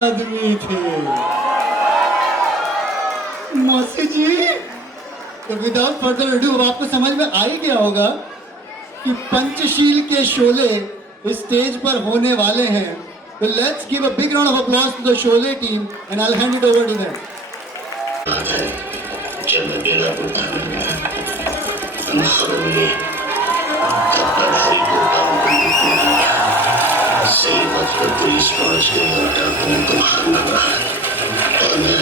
आदमी थे मौसी जी। तो विदाउट फर्दर अडू अब आपको समझ में आ ही गया होगा कि पंचशील के शोले इस स्टेज पर होने वाले हैं। तो let's give a big round of applause to the Sholay team and I will hand it over to them. जब मैं बेलापुर था इन खबरों में सही बात पर पुलिस पहुंच गई और डाकुओं को मारना पड़ा और मैं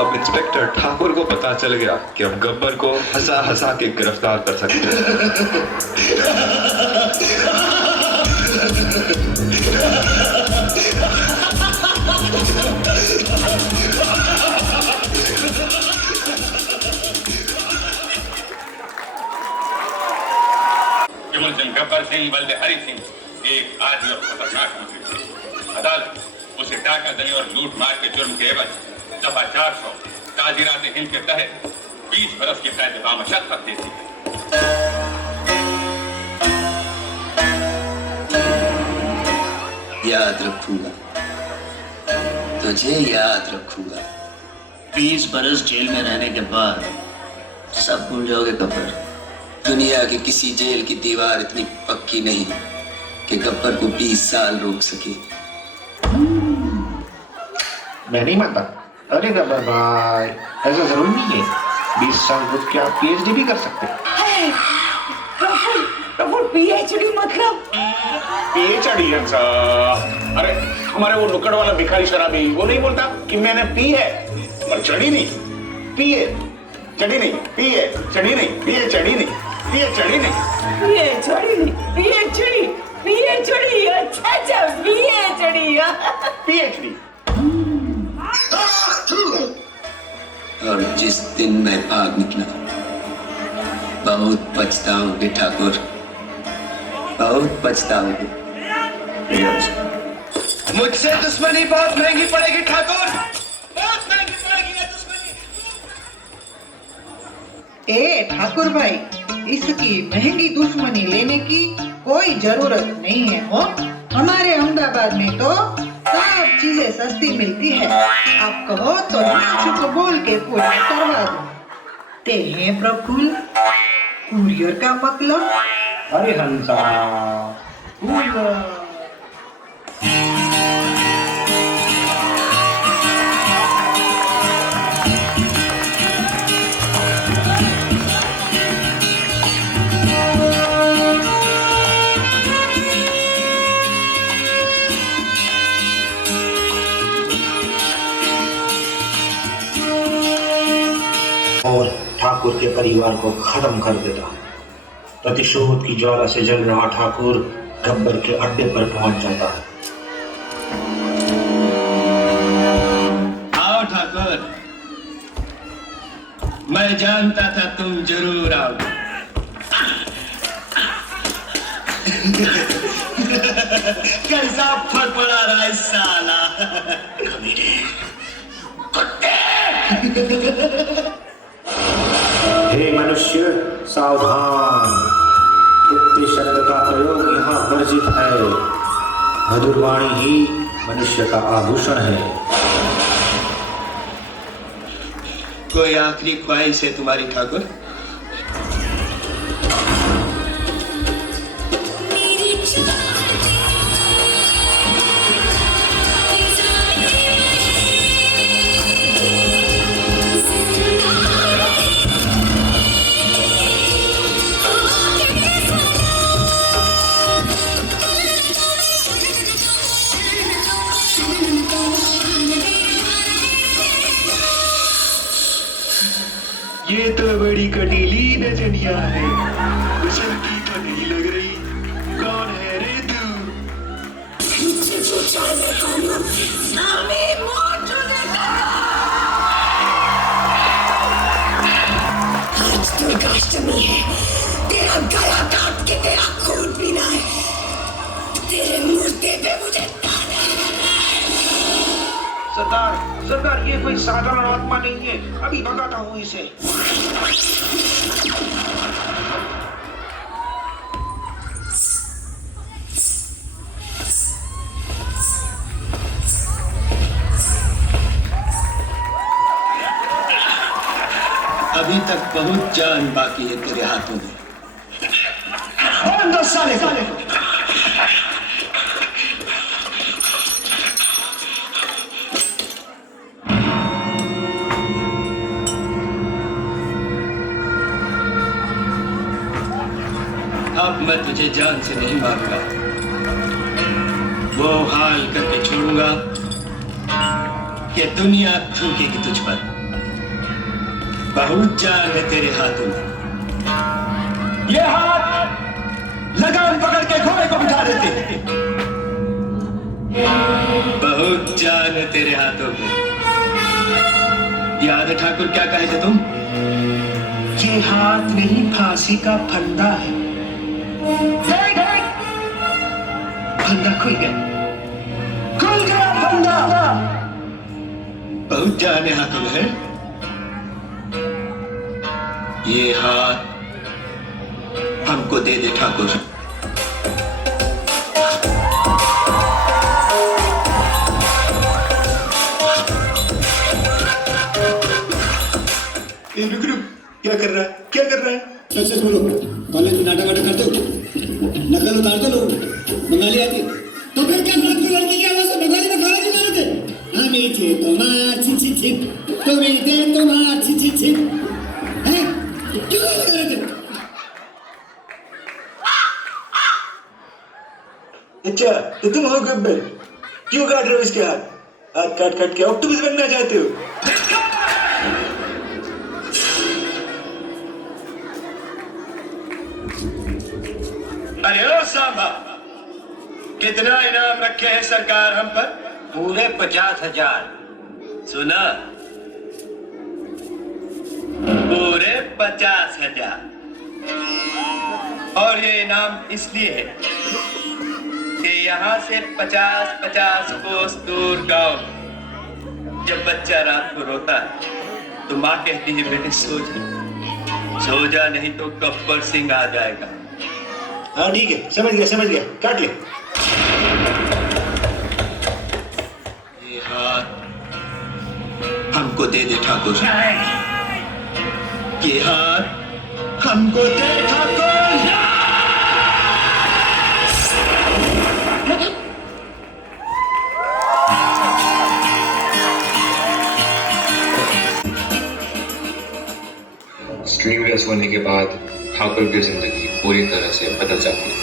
अब इंस्पेक्टर ठाकुर को पता चल गया कि हम गब्बर को हंसा हंसा के गिरफ्तार कर सकते हैं। गब्बर सिंह बल्दे हरि सिंह एक आदमी और खतरनाक मुजरिम थे। अदालत उसे डाका दनी और लूट मार के जुर्म के एवज दफा 400 ताजीरात हिंद के तहत 20 बरस की कैद बामशक्कत देती है। याद रखूंगा, तुझे याद रखूंगा। 20 बरस जेल में रहने के बाद सब भूल जाओगे गब्बर। दुनिया की किसी जेल की दीवार इतनी पक्की नहीं कि गब्बर को 20 साल रोक सके। मैं नहीं मानता। अरे गब्बर भाई, ऐसा जरूरी नहीं है। 20 साल रुक के आप PhD भी कर सकते हैं। PhD मतलब PhD अरे हमारे वो नुक्कड़ वाला भिखारी शराबी वो नहीं बोलता कि मैंने पी है पर चढ़ी नहीं, पी है चढ़ी नहीं, पी है चढ़ी नहीं, पी है चढ़ी नहीं, पी है चढ़ी नहीं, पी है चढ़ी नहीं, पी है चढ़ी, पी है चढ़ी। अच्छा पी है चढ़ी। PhD। और जिस दिन मैं भाग निकला बहुत पछताओगे ठाकुर, बहुत पछताओगे। मुझसे दुश्मनी बहुत महंगी पड़ेगी ठाकुर, बहुत महंगी पड़ेगी ना दुश्मनी। ए ठाकुर भाई, इसकी महंगी दुश्मनी लेने की कोई जरूरत नहीं है हो। हमारे अहमदाबाद में तो सब चीजें सस्ती मिलती है। आप कहो तो हिमांशु को बोल के कुरियर करवा दो। ते हैं प्रफुल्ल, कुरियर का मतलब? अरे हंसा और ठाकुर के परिवार को खत्म कर देता। प्रतिशोध की ज्वाला से जल रहा ठाकुर गब्बर के अड्डे पर पहुंच जाता है। आओ ठाकुर, मैं जानता था तुम जरूर आओगे। कैसा फड़फड़ा रहा है साला। कमीने, कुत्ते। हे मनुष्य सावधान, कुत्ते शब्द का प्रयोग यहाँ वर्जित है। मधुरवाणी ही मनुष्य का आभूषण है। कोई आखिरी ख्वाहिश है तुम्हारी ठाकुर? ये तो बड़ी कटीली नजनिया है, की तो नहीं लग रही। कौन है रे तू? मुझे जो जाने का नाम करनी है, तेरा गला काट के तेरा खून पीना है, तेरे मुर्दे पे मुझे सरदार, सरदार ये कोई साधारण आत्मा नहीं है, अभी भगाता हूँ इसे। अभी तक बहुत जान बाकी है तेरे हाथों में। साले साले अब मैं तुझे जान से नहीं मारूंगा, वो हाल करके छोड़ूंगा कि दुनिया थूकेगी तुझ पर। बहुत जान है तेरे हाथों में। ये हाथ लगाम पकड़ के घोड़े को बिठा देते। बहुत जान है तेरे हाथों में। याद है ठाकुर क्या कहे थे तुम? ये हाथ नहीं फांसी का फंदा है। फंदा खुल गया, खुल गया फंदा। बहुत जान है हाथों में है। ये हाथ हमको दे दे ठाकुर। रुक रुक, क्या कर रहा है, क्या कर रहा है? सच सच बोलो, कॉलेज में नाटक वाटक करते हो? नकल उतार दो लोगों को, बंगाली आती है तो फिर क्या रात को लड़की की आवाज से बंगाली में गाना क्यों गा रहे थे? हमें थे तुम्हार छी छी छी, तुम्हें थे तुम्हार छी छी छी, हैं? क्यों गाना गा रहे थे? अच्छा, तो तुम हो गब्बर, क्यों काट रहे हो इसके हाथ? हाथ काट काट के ऑक्टोपस बनना चाहते हो? अरे ओ सांबा, कितना इनाम रखे हैं सरकार हम पर? पूरे 50,000। सुना? पूरे 50,000। और ये इनाम इसलिए है कि यहाँ से 50-50 कोस दूर गांव जब बच्चा रात को रोता है तो माँ कहती है बेटे सो जा, सो जा नहीं तो गब्बर सिंह आ जाएगा। हाँ ठीक है, समझ गया, काट ले। ये हाथ हमको दे दे ठाकुर। ये हाथ हमको दे ठाकुर। स्लीवलेस होने के बाद ठाकुर की जिंदगी पूरी तरह से बदल जाती है।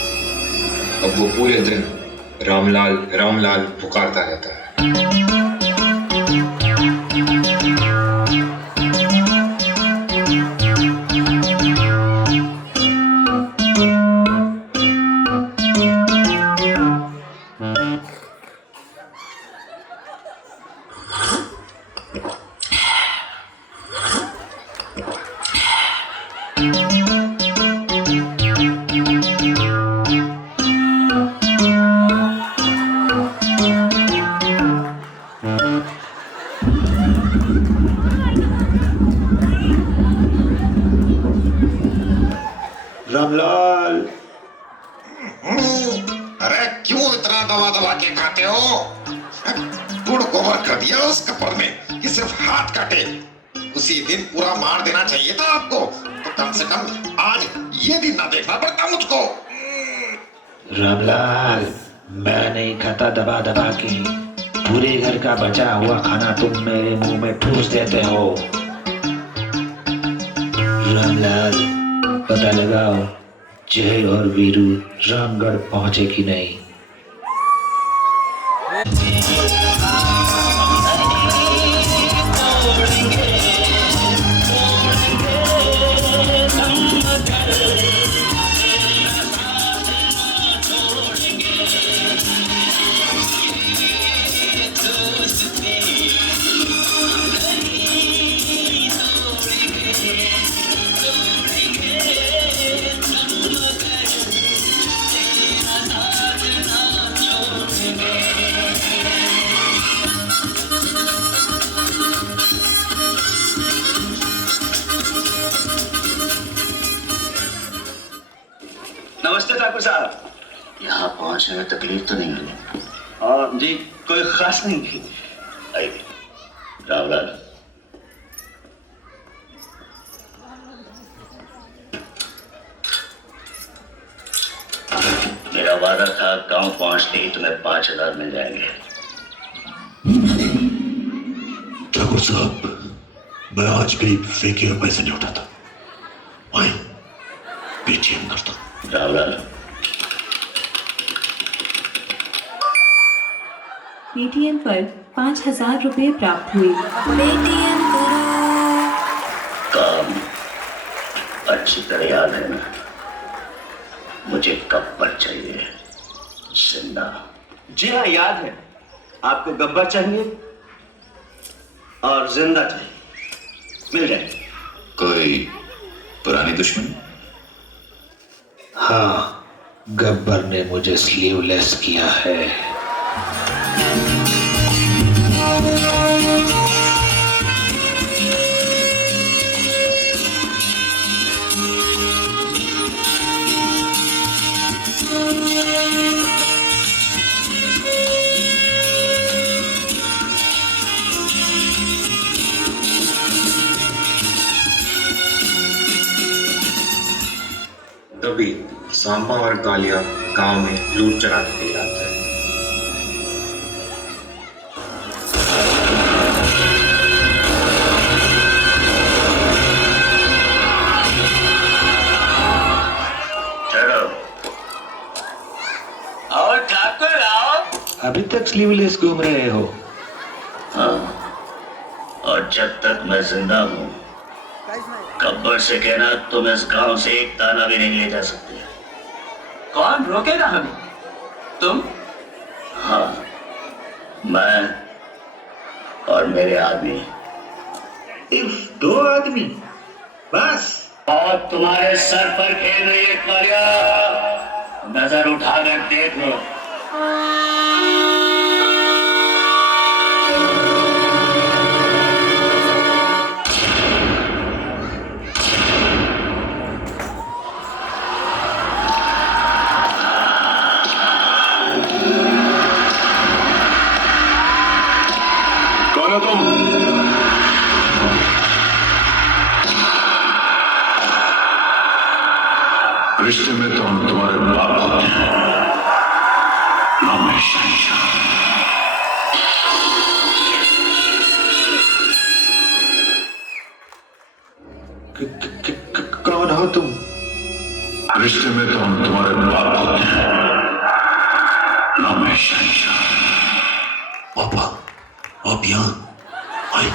अब वो पूरे दिन रामलाल रामलाल पुकारता रहता है। रामलाल, अरे क्यों इतना दबा दबा के खाते हो? गुड़ गोबर कर दिया उस कपर में कि सिर्फ हाथ काटे। उसी दिन पूरा मार देना चाहिए था आपको, तो कम से कम आज ये दिन ना देखना पड़ता मुझको। रामलाल, मैं नहीं खाता दबा दबा के। पूरे घर का बचा हुआ खाना तुम मेरे मुंह में ठूस देते हो। रामलाल, पता लगाओ जय और वीरू रामगढ़ पहुंचे कि नहीं। ठाकुर साहब? यहाँ पहुंचने में तकलीफ तो नहीं हुई? जी कोई खास नहीं। आइए रामलाल, मेरा वादा था गांव पहुंचते ही तुम्हें 5,000 मिल जाएंगे। ठाकुर साहब, मैं आज भी फेंके हुए पैसे नहीं उठाता। आए पेटीएम करता। रामलाल, पेटीएम पर 5,000 रुपए प्राप्त हुए। पेटीएम करो। काम अच्छी तरह याद है ना? मुझे गब्बर चाहिए, जिंदा। जी हाँ याद है, आपको गब्बर चाहिए और जिंदा चाहिए, मिल जाएगी। कोई पुरानी दुश्मनी? हाँ, गब्बर ने मुझे स्लीवलेस किया है। तभी सांबा और कालिया गांव में लूट चलाने के लिए आते हैं। चलो आओ ठाकुर आओ। अभी तक स्लीवलेस घूम रहे हो? हाँ, और जब तक मैं जिंदा हूँ गब्बर से कहना तुम इस गांव से एक दाना भी नहीं ले जा सकते। कौन रोकेगा हमें? तुम? हाँ, मैं और मेरे आदमी। सिर्फ 2 आदमी बस? और तुम्हारे सर पर खेल रही है कालिया, नजर उठाकर देख लो। कौन हो तुम? रिश्ते में तो हम तुम्हारे बाप होते हैं, हमेशा। कौन हो तुम? रिश्ते में तो हम तुम्हारे बाप होते हैं, हमेशा। पापा, आप यहाँ आए।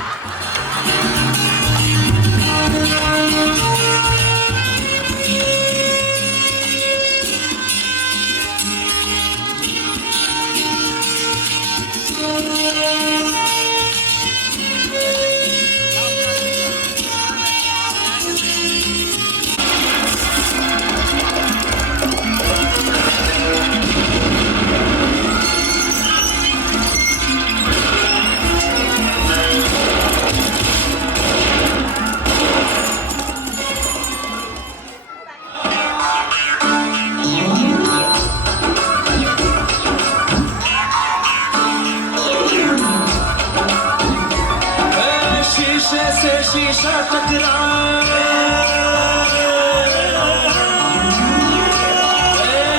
शीशा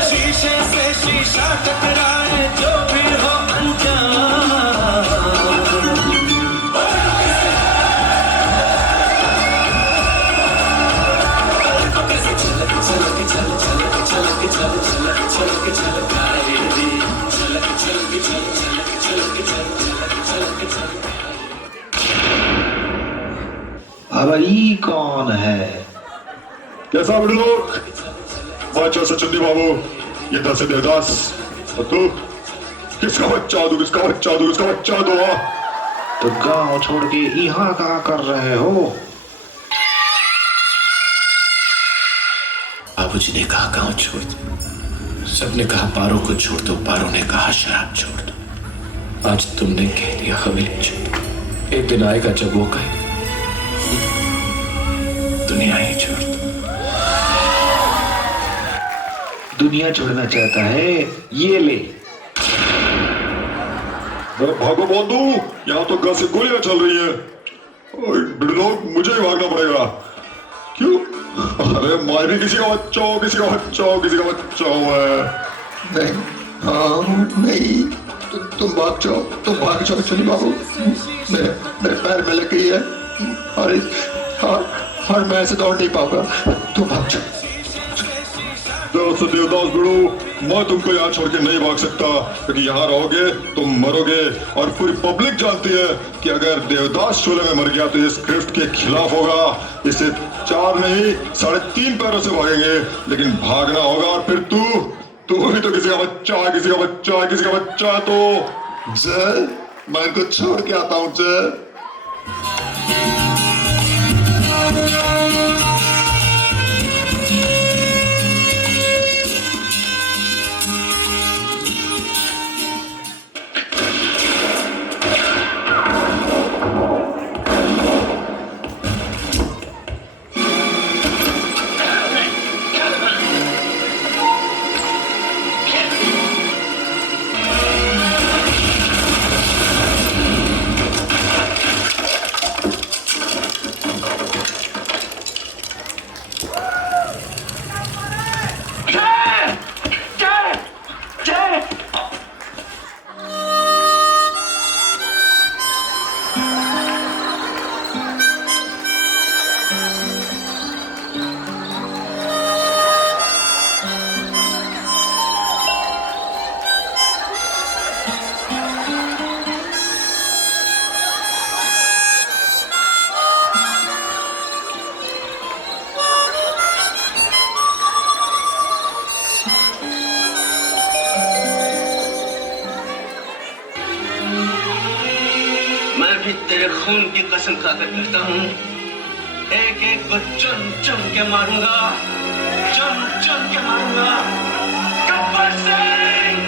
शीशे से शीशा टकराए जो भी हो अब ये कौन है? कैसा बड़े लोग? बादशाह से चंदी बाबू, ये 10 से देवदास। और तू किसका बच्चा दो, किसका बच्चा दो, किसका बच्चा दो? तो गांव छोड़ के यहाँ कहाँ कर रहे हो? बाबूजी ने कहा गांव छोड़ दो, सबने कहा पारों को छोड़ दो, पारों ने कहा शराब छोड़ दो। आज तुमने कह दिया हवेली छोड़ दो। एक दिन आएगा जब वो कहेगा दुनिया ही छोड़ दो। दुनिया छोड़ना चाहता है, ये ले। भागो बंधु, यहाँ तो घर से गोलियां चल रही है। लोग मुझे ही भागना पड़ेगा। क्यों? अरे मैं भी किसी का बच्चा हूँ, किसी का बच्चा हूँ, किसी का बच्चा हूँ मैं। नहीं, तुम भाग जाओ, चली बाबू। मेरे पैर में लग गई है। और मैं ऐसे दौड़ नहीं पाऊंगा। तुम भाग जाओ। देवदास गुरु, मैं तुमको यहाँ छोड़ के नहीं भाग सकता, क्योंकि यहाँ रहोगे तुम मरोगे। और पूरी पब्लिक जानती है कि अगर देवदास शोले में मर गया तो ये स्क्रिप्ट के खिलाफ होगा। इसे 4 नहीं 3.5 पैरों से भागेंगे, लेकिन भागना होगा। और फिर तू भी तो किसी का बच्चा है, किसी का बच्चा है, किसी का बच्चा है। तो जय, मैं इनको छोड़ के आता हूँ। जय तेरे खून की कसम खाकर कहता हूँ, एक एक को चुन चुन के मारूंगा, चुन चुन के मारूंगा। Gabbar Singh,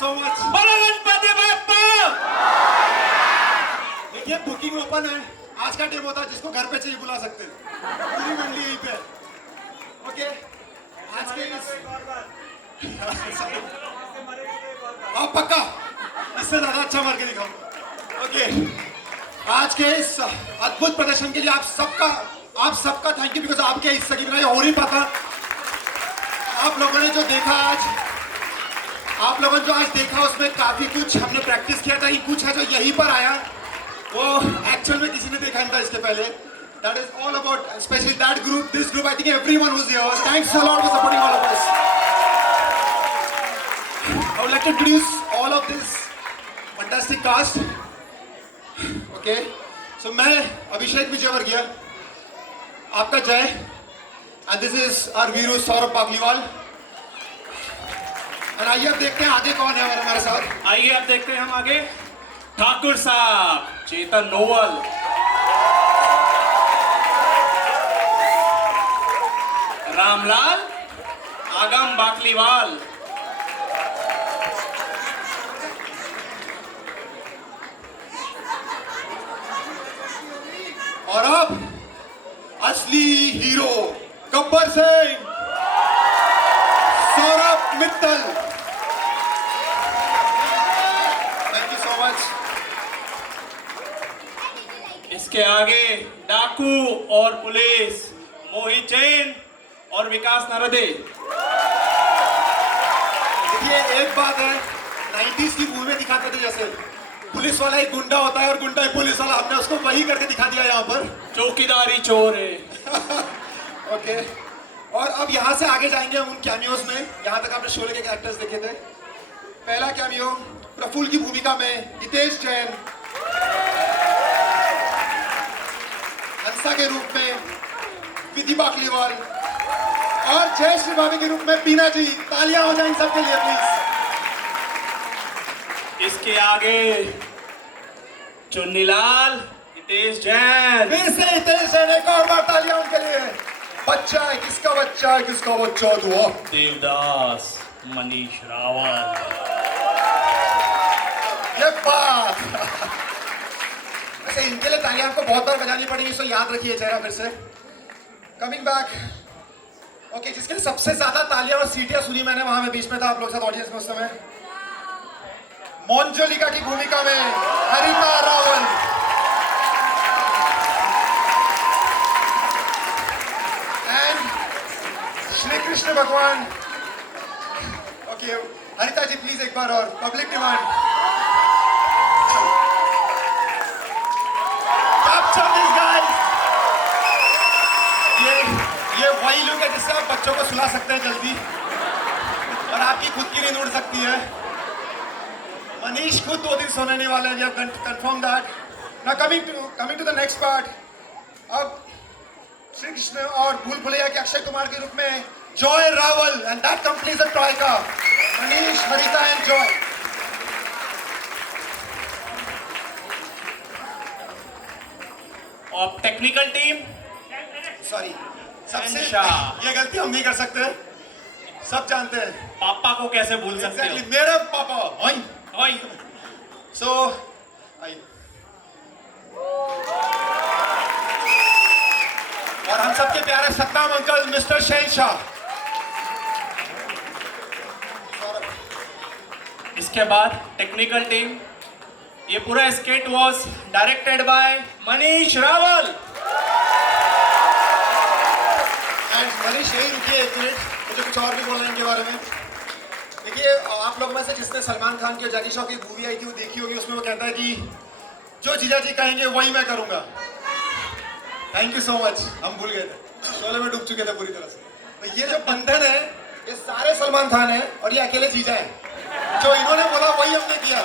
so much. बोलो गणपति बप्पा। देखिए बुकिंग ओपन है, आज का डेमो था, जिसको घर पे चाहिए बुला सकते हैं, पूरी मंडी यहीं पे। ओके, आज के इस पक्का इससे ज्यादा अच्छा मार के दिखाऊंगा। ओके, आज के इस अद्भुत प्रदर्शन के लिए आप सबका थैंक यू, बिकॉज आपके हिस्से की बिना ये हो नहीं पाता। आप लोगों ने जो देखा उसमें काफी कुछ हमने प्रैक्टिस किया था, ये कुछ है जो यहीं पर आया, वो एक्चुअल में किसी ने देखा नहीं था इसके पहले। That is all about, especially that group, this group. I think everyone who's here. Thanks a lot for supporting all of us. I would like to introduce all of this fantastic cast. Okay, so मैं अभिषेक विजयवर्गीय, आपका जय, and this is our Veeru Saurabh Bagliwal. और आइए अब देखते हैं आगे कौन है और हमारे साथ। आइए अब देखते हैं हम आगे। ठाकुर साहब चेतन नोवल, रामलाल आगम बाकलीवाल, और अब असली hero Gabbar Singh, Saurabh Mittal. Thank you so much. इसके आगे डाकू और पुलिस मोहित जैन और विकास नरदे। देखिए एक बात है, 90s की मूवी में दिखाते थे जैसे पुलिस वाला एक गुंडा होता है और गुंडा एक पुलिस वाला, हमने उसको वही करके दिखा दिया यहाँ पर। चौकीदारी चोर है। ओके, और अब यहाँ से आगे जाएंगे हम उन कैमियोज में। यहाँ तक आपने शोले के कैरेक्टर्स देखे थे। पहला कैमियो प्रफुल्ल की भूमिका में हितेश जैन, हंसा के रूप में विधि बाकलीवाल, और जय श्री भाभी के रूप में बीना जी। तालियां हो जाएं सबके लिए प्लीज। इसके आगे चुन्नीलाल, हितेश जैन। फिर से हितेश जैन, एक और बार तालियां उनके लिए। बच्चा है किसका बच्चा है किसका बच्चा हुआ। देवदास मनीष रावल। ये बात वैसे इनके लिए तालियां आपको बहुत बार बजानी पड़ेगी, इसको याद रखिए चेहरा फिर से। Coming back. ओके, जिसके लिए सबसे ज्यादा तालियां और सीटियां सुनी मैंने, वहां मैं बीच में था आप लोग साथ ऑडियंस में उस समय। मोंजोलिका की भूमिका में हरिता रावल, एंड श्री कृष्ण भगवान। ओके, हरिता जी प्लीज एक बार और, public demand. Capture this guys. ये वही लुक है जिससे आप बच्चों को सुला सकते हैं जल्दी, और आपकी खुद की नींद उड़ सकती है। मनीष खुद 2 दिन सोने नहीं वाले हैं, we have confirm that. Now coming to the next part. अब श्री कृष्ण और भूल भुलैया के अक्षय कुमार के रूप में Joy Rawal, and that completes the troika, Manish, Harita and Joy. और टेक्निकल टीम, सॉरी, सबसे ये गलती हम नहीं कर सकते, सब जानते हैं। पापा को कैसे भूल सकते हो? मेरे पापा। सो और हम सबके प्यारे सत्ताम अंकल मिस्टर शहनशाह। इसके बाद टेक्निकल टीम, ये पूरा skit was directed by Manish Rawal. And Manish यही रुकिए एक मिनट, मुझे कुछ और भी बोलना है इनके बारे में। देखिए, आप लोग में से जिसने सलमान खान की और जैकी श्रॉफ की मूवी आई थी वो देखी होगी, उसमें वो कहता है कि जो जीजा जी कहेंगे वही मैं करूंगा। थैंक यू सो मच, हम भूल गए थे, शोले में डूब चुके थे पूरी तरह से। तो ये जो बंधन है, ये सारे सलमान खान है और ये अकेले जीजा है। जो इन्होंने बोला वही हमने किया।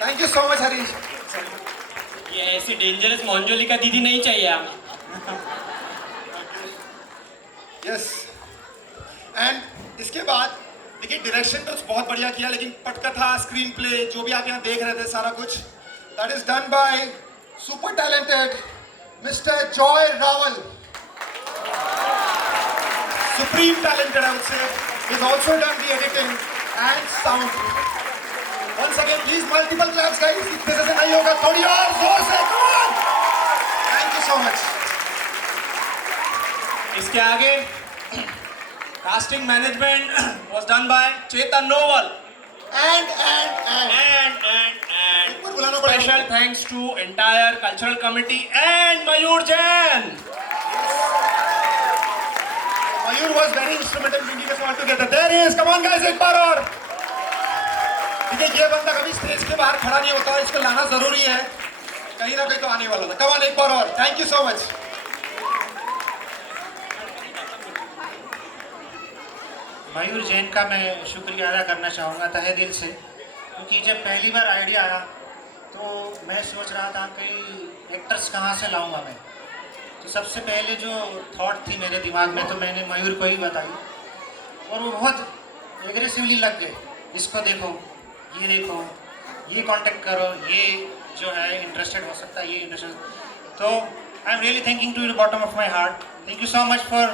Thank you so much Harish. ये ऐसी डेंजरस मोंजोलिका दीदी नहीं चाहिए हमें। यस, एंड इसके बाद देखिए डायरेक्शन तो बहुत बढ़िया किया, लेकिन पटकथा, स्क्रीन प्ले, जो भी आप यहाँ देख रहे थे सारा कुछ, that is done by super talented mister Joy Rawal. Supreme talented, I would say. He's also done the editing and sound. Once again, please multiple claps, guys. इतने से नहीं होगा, थोड़ी और जोर से, come on. Thank you so much. इसके आगे casting management was done by Chetan Noval. And special thanks to entire cultural committee and Mayur Jain. Mayur was very instrumental in bringing us all together. There he is. Come on, guys, एक बार और. देखिए, ये बंदा कभी stage के बाहर खड़ा नहीं होता, इसको लाना जरूरी है. कहीं ना कहीं तो आने वाला था. Come on, एक बार और. Thank you so much. मयूर जैन का मैं शुक्रिया अदा करना चाहूँगा तहे दिल से, क्योंकि जब पहली बार आइडिया आया तो मैं सोच रहा था कि एक्टर्स कहाँ से लाऊंगा मैं। तो सबसे पहले जो थॉट थी मेरे दिमाग में तो मैंने मयूर को ही बताई और वो बहुत एग्रेसिवली लग गए, इसको देखो, ये कांटेक्ट करो, ये जो है इंटरेस्टेड हो सकता है, ये इंटरेस्टेड। तो I am really thanking to the bottom of my heart. Thank you so much for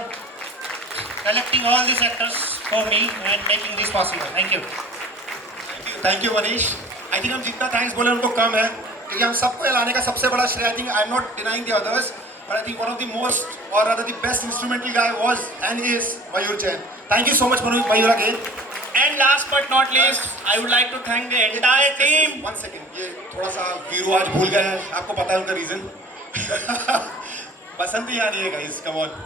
collecting all these actors for me and making this possible. Thank you. Thank you, Manish. I think हम जितना thanks बोले उनको कम है, क्योंकि हम सबको लाने का सबसे बड़ा श्रेय, I think I'm not denying the others, but I think one of the most or rather the best instrumental guy was and is Mayur Jain. Thank you so much, Mayur again. And last but not least, I would like to thank the entire team. One second, ये थोड़ा सा वीरू आज भूल गए हैं, आपको पता है उनका रीजन? बसंती यानी है guys, come on.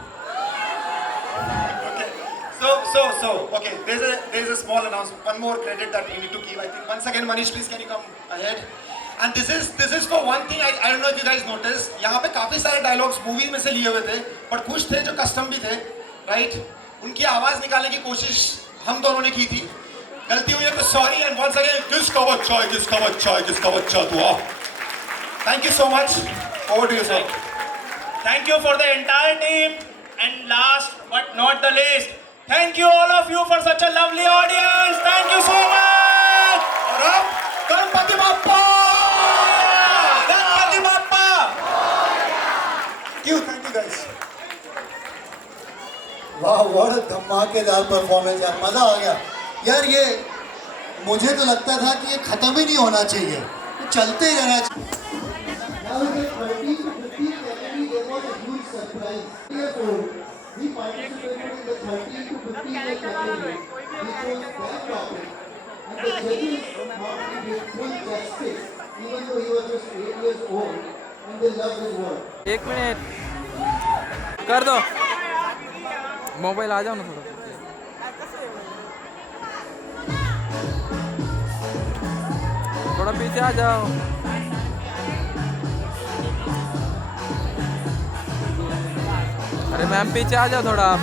So, okay, there's a small announcement, one more credit that we need to give. I think once again, Manish, please can you come ahead? And this is for one thing, I don't know if you guys noticed, यहाँ पे काफी सारे dialogues movie में से लिए हुए थे, but कुछ थे जो कस्टम भी थे, right? उनकी आवाज निकालने की कोशिश हम दोनों ने की थी, गलती हुई है तो sorry, and once again, किसका बच्चा तू आ? Thank you so much. Over to you, sir. Thank you for the entire team. And last but not the least, thank you all of you for such a lovely audience. Thank you so much. और अब Ganpati Bappa! Ganpati Bappa! Thank you guys. वाह, what a धमाकेदार performance यार, मजा आ गया यार। ये मुझे तो लगता था कि ये खत्म ही नहीं होना चाहिए, तो चलते ही रहना चाहिए। He participated in the 13 to 15 year category. He chose that topic, and the judges thought he did full justice, even though he was just 8 years old, and they loved his work. एक minute कर दो, mobile आ जाओ ना थोड़ा पीछे आ जाओ। अरे ma'am पीछे आ जाओ थोड़ा आप।